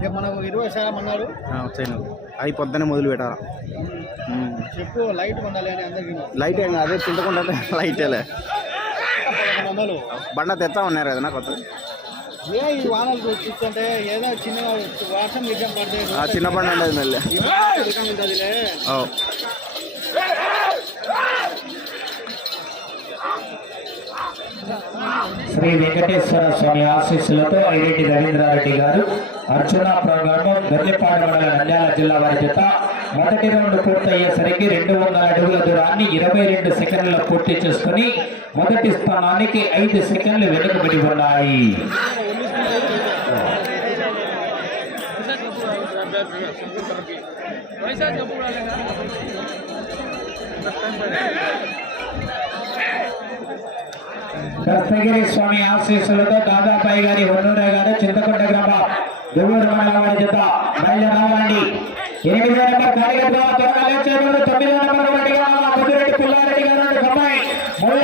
రేపు మనకు ఇరవై శాతం అన్నారు. వచ్చాయి అవి పొద్దున్నే మొదలు పెట్టాలా? చెప్పు లైట్ ఉండాలి అని అందరికీ. లైట్ ఏం అదే చింతకుండా లైటేలే బండ తెచ్చా ఉన్నారు కదా కొత్త? ఏ ఈ వానలు చూస్తుంటే ఏదో చిన్నగా వర్షం నిజం పడితే ఆ చిన్న బండ ఉండేది మళ్ళీ. ఉంటుందిలే. శ్రీ వెంకటేశ్వర స్వామి ఆశీస్సులతో ఐరెడ్డి రవీంద్రారెడ్డి గారు అర్చన ప్రోగ్రాము గద్దెపాడు మండల నంద్యాల జిల్లా వారి చేత మొదటి రౌండ్ పూర్తయ్యేసరికి రెండు వందల అడుగుల దూరాన్ని ఇరవై రెండు సెకండ్లలో పూర్తి చేసుకుని మొదటి స్థానానికి ఐదు సెకండ్లు వెనుకబడి ఉన్నాయి. దస్తగిరి స్వామి ఆశీస్సులతో దాదాబాయి గారి వన్నూర గారు చింతకొండ గ్రామ. దువ్వూరు మండలం వారి చేత బయలుదేరాలండి ఎనిమిదో నెంబర్ కార్యకర్త త్వరగా లేచేవాడు తొమ్మిదో నెంబర్ రెడ్డిగా ముద్దురెడ్డి పుల్లారెడ్డి గారు రెండు కమ్మాయి ముళ్ళ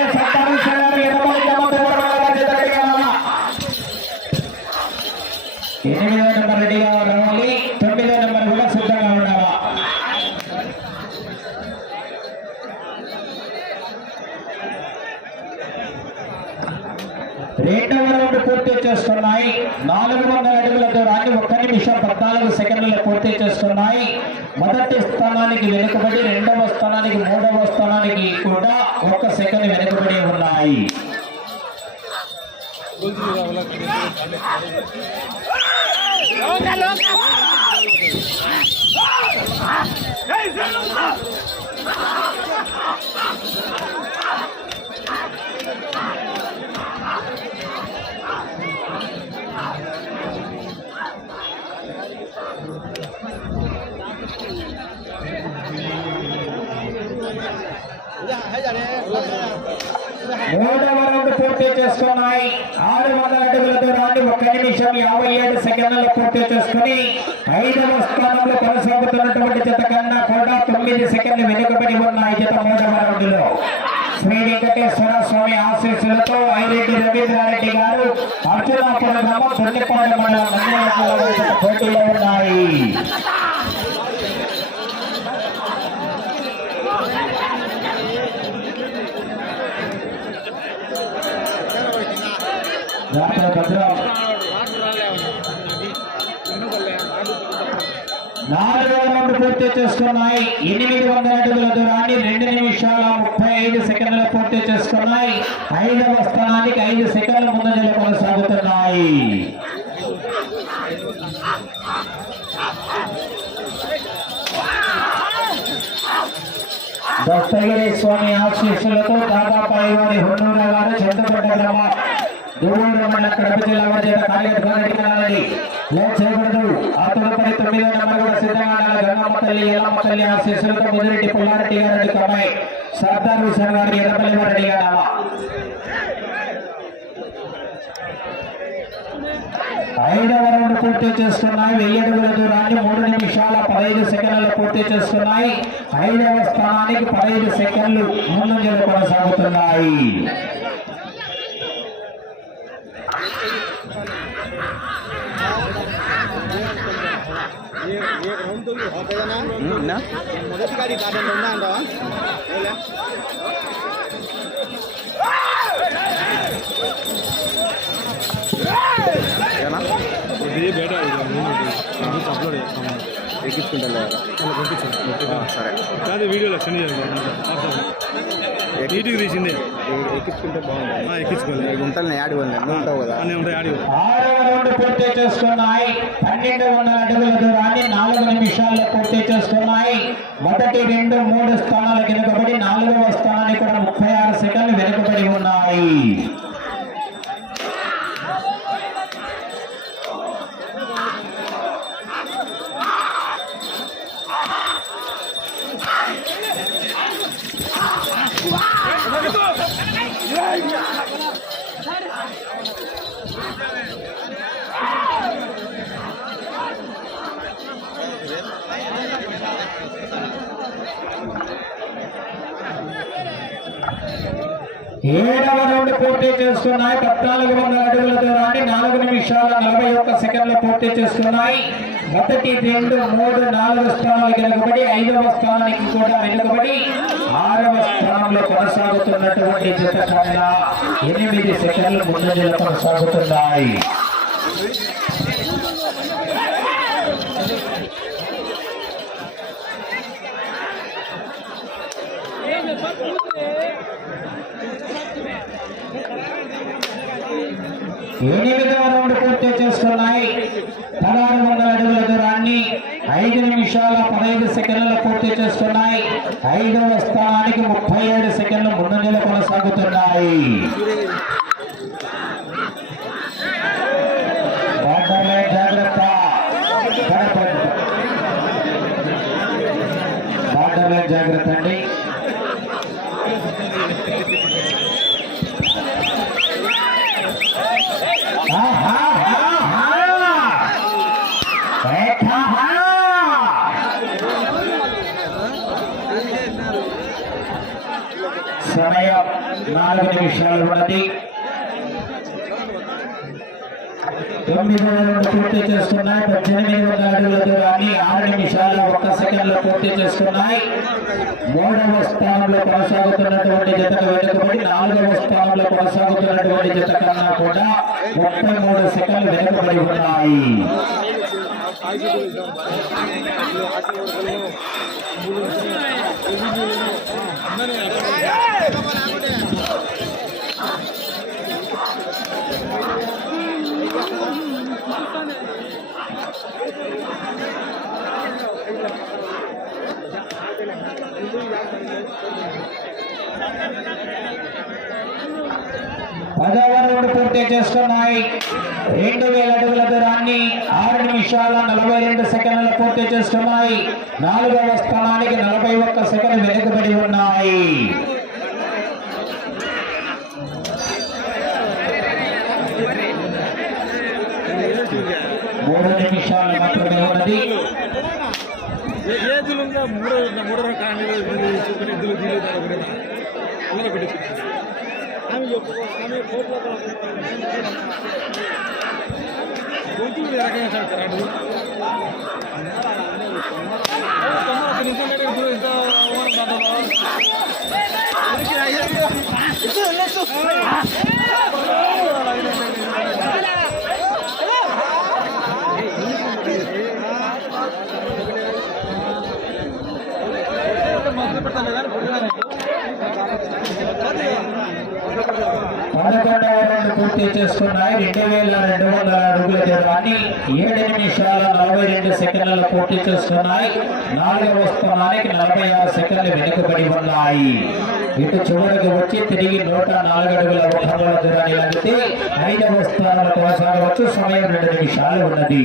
ఎనిమిదో నెంబర్ రావాలి తొమ్మిదో నెంబర్ కూడా సిద్ధంగా ఉండాలా రెండవ పూర్తి చేస్తున్నాయి. నాలుగు వందల అడుగుల దూరాన్ని ఒక్క నిమిషం పద్నాలుగు సెకండ్లు పూర్తి చేస్తున్నాయి. మొదటి స్థానానికి వెనుకబడి రెండవ స్థానానికి మూడవ స్థానానికి కూడా ఒక్క సెకండ్ వెనుకబడి ఉన్నాయి. మూడవ రౌండ్ పూర్తి చేసుకున్నాయి. ఆరు వందల అడుగుల దూరాన్ని ఒక నిమిషం యాభై ఏడు సెకండ్లు పూర్తి చేసుకుని ఐదవ స్థానంలో కొనసాగుతున్నటువంటి జత కన్నా కూడా తొమ్మిది సెకండ్లు వెనుకబడి ఉన్నాయి జత మూడవ రౌండ్లో. శ్రీ వెంకటేశ్వర స్వామి ఆశీస్సులతో ఐరెడ్డి రవీంద్రారెడ్డి గారు అర్జునాపురం గ్రామం తొండిపాడు మండలం పోటీలో ఉన్నాయి. నాలుగో రౌండ్ పూర్తి చేసుకున్నాయి. ఎనిమిది వందల అడుగుల దూరాన్ని రెండు నిమిషాల ముప్పై ఐదు సెకండ్లు పూర్తి చేసుకున్నాయి. ఐదవ స్థానానికి ఐదు సెకండ్ల ముందంజలు కొనసాగుతున్నాయి. దస్తగిరి స్వామి ఆశీస్సులతో దాదాపు వారి హున్నూర గారు చంద్రపడ్డ గ్రామ దూరం మండల కడప జిల్లా వారి చేత లేట్ చేయకూడదు ఆ తదుపరి తొమ్మిదో నెంబర్ కూడా సిద్ధంగా గంగమ్మ తల్లి ఎల్లమ్మ తల్లి ఆశీస్సులతో ముదిరెడ్డి పుల్లారెడ్డి సర్దార్ హుసేన్ గారి ఎర్రపల్లి వారి గారు ఐదవ రౌండ్ పూర్తి చేస్తున్నాయి వెయ్యి అడుగుల దూరాన్ని మూడు నిమిషాల పదహైదు సెకండ్లు పూర్తి చేస్తున్నాయి ఐదవ స్థానానికి పదహైదు సెకండ్లు ముందంజలు కొనసాగుతున్నాయి ఉన్నా? మొదటి గారి గార్డెన్ ఉన్నా అంటావా ఏలే? ఏనా ఇది బయట అప్లోడ్ ఎక్కించుకుంటా సరే. కాదు వీడియోలో సెండ్ చేయాలి నీట్గా తీసిందే. ఎక్కించుకుంటే బాగుంటుంది. ఆ, ఎక్కించుకోవాలి. గుంటలు యాడ్ ఉంటావు కదా. ఉంటాయి ఆరవ రౌండ్ పూర్తి చేసుకున్నాయి. పన్నెండు వందల అడుగుల దూరాన్ని నాలుగు నిమిషాల్లో పూర్తి చేసుకున్నాయి. మొదటి రెండు మూడు స్థానాలు వెనుకబడి నాలుగవ స్థానానికి కూడా ముప్పై ఆరు సెకండ్లు వెనుకబడి ఉన్నాయి. ఏడవ రౌండ్ పూర్తి చేస్తున్నాయి పద్నాలుగు వందల అడుగుల దూరాన్ని నాలుగు నిమిషాల నలభై ఒక్క సెకండ్లు పూర్తి చేస్తున్నాయి మొదటి రెండు మూడు నాలుగు స్థానాలు వెనుకబడి ఐదవ స్థానానికి కూడా వెనుకబడి ఆరవ స్థానంలో కొనసాగుతున్నటువంటి జత ఎనిమిది సెకండ్లు ముందంజలో కొనసాగుతున్నాయి. ఎనిమిదవ రౌండ్ పూర్తి చేస్తున్నాయి పదహారు వందల అడుగుల దూరాన్ని ఐదు నిమిషాల పదహైదు సెకండ్లు పూర్తి చేస్తున్నాయి ఐదవ స్థానానికి ముప్పై ఏడు సెకండ్లు ముందంజలో కొనసాగుతున్నాయి. జాగ్రత్త. జాగ్రత్త అండి. నాలుగు ఉన్నది తొమ్మిది వందలు పూర్తి చేస్తున్నాయి పద్దెనిమిది వందల అడుగుల దూరాన్ని ఆరు నిమిషాలు ఒక్క సెకండ్లో పూర్తి చేస్తున్నాయి మూడవ స్థానంలో కొనసాగుతున్నటువంటి జతకు వెనుకబడి నాలుగవ స్థానంలో కొనసాగుతున్నటువంటి జత కన్నా కూడా ముప్పై మూడు సెకండ్లు వెనుకబడి ఉన్నాయి. అందరూ రౌండ్ పూర్తి చేస్తున్నాయి రెండు వేల అడుగుల దూరాన్ని ఆరు నిమిషాల నలభై రెండు సెకండ్లు పూర్తి చేస్తున్నాయి నాలుగవ స్థానానికి నలభై ఒక్క సెకండ్ వెనుకబడి ఉన్నాయి. ఏదులు మూడో మూడో కానీ చూపిన ఇద్దరు తీరు ఊర పెట్టి ఆమె చెప్పు ఆమె కోట్లో కొంచెం రకంగా సార్ అటు ఒక నిమిషం కంటే ఇప్పుడు ఇంత పూర్తి చేసుకున్నాయి. రెండు వేల రెండు వందల అడుగుల దూరాన్ని ఏడు నిమిషాల నలభై రెండు సెకండ్లలో పూర్తి చేసుకున్నాయి. నాలుగవ స్థానానికి నలభై ఆరు సెకండ్లు వెనుకబడి ఉన్నాయి. ఇటు చివరికి వచ్చి తిరిగి నూట నాలుగు అడుగుల ఉత్తరాల దూరాన్ని లాగితే ఐదవ స్థానంలో కొనసాగవచ్చు. సమయం రెండు నిమిషాలు ఉన్నది.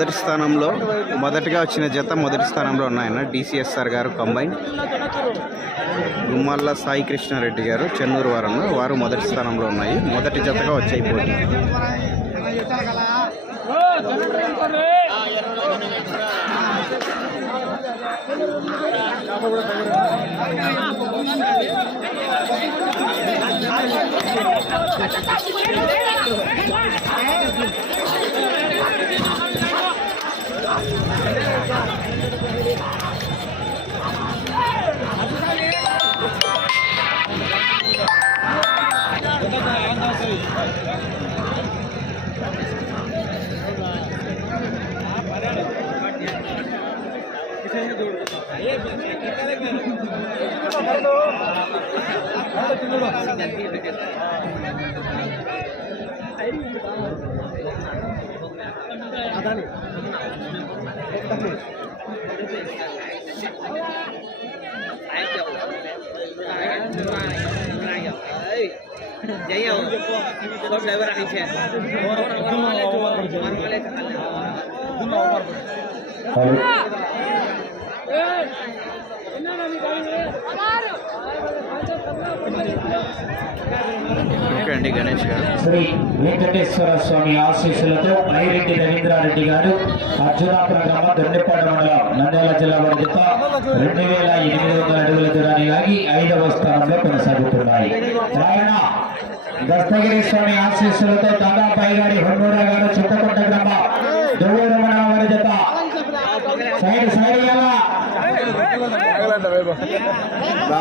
మొదటి స్థానంలో మొదటిగా వచ్చిన జత మొదటి స్థానంలో ఉన్నాయన్న డిసిఎస్ఆర్ గారు కంబైన్ గుమ్మల్ల సాయి కృష్ణారెడ్డి గారు చెన్నూరు వారంలో వారు మొదటి స్థానంలో ఉన్నాయి. మొదటి జతగా వచ్చాయి అదాని जय हो सब ड्राइवर आई छे और और वाले जो और वाले चल रहे हैं ఓకే అండి గణేష్ గారు. శ్రీ వెంకటేశ్వర స్వామి ఆశీస్సులతో పైరెడ్డి రవీంద్రారెడ్డి గారు అర్జునాపుర గ్రామ దొండపాడు మండలం నంద్యాల జిల్లా వారి జత రెండు వేల ఎనిమిది వందల అడుగుల దూరాన్ని లాగి ఐదవ స్థానంలో కొనసాగుతున్నాయి. రాయణ దస్తగిరి స్వామి ఆశీస్సులతో దాదాపై గారి హొన్నూర గారు చుట్టకొట్ట గ్రామ దువ్వూరు మండలం వారి జత. Side side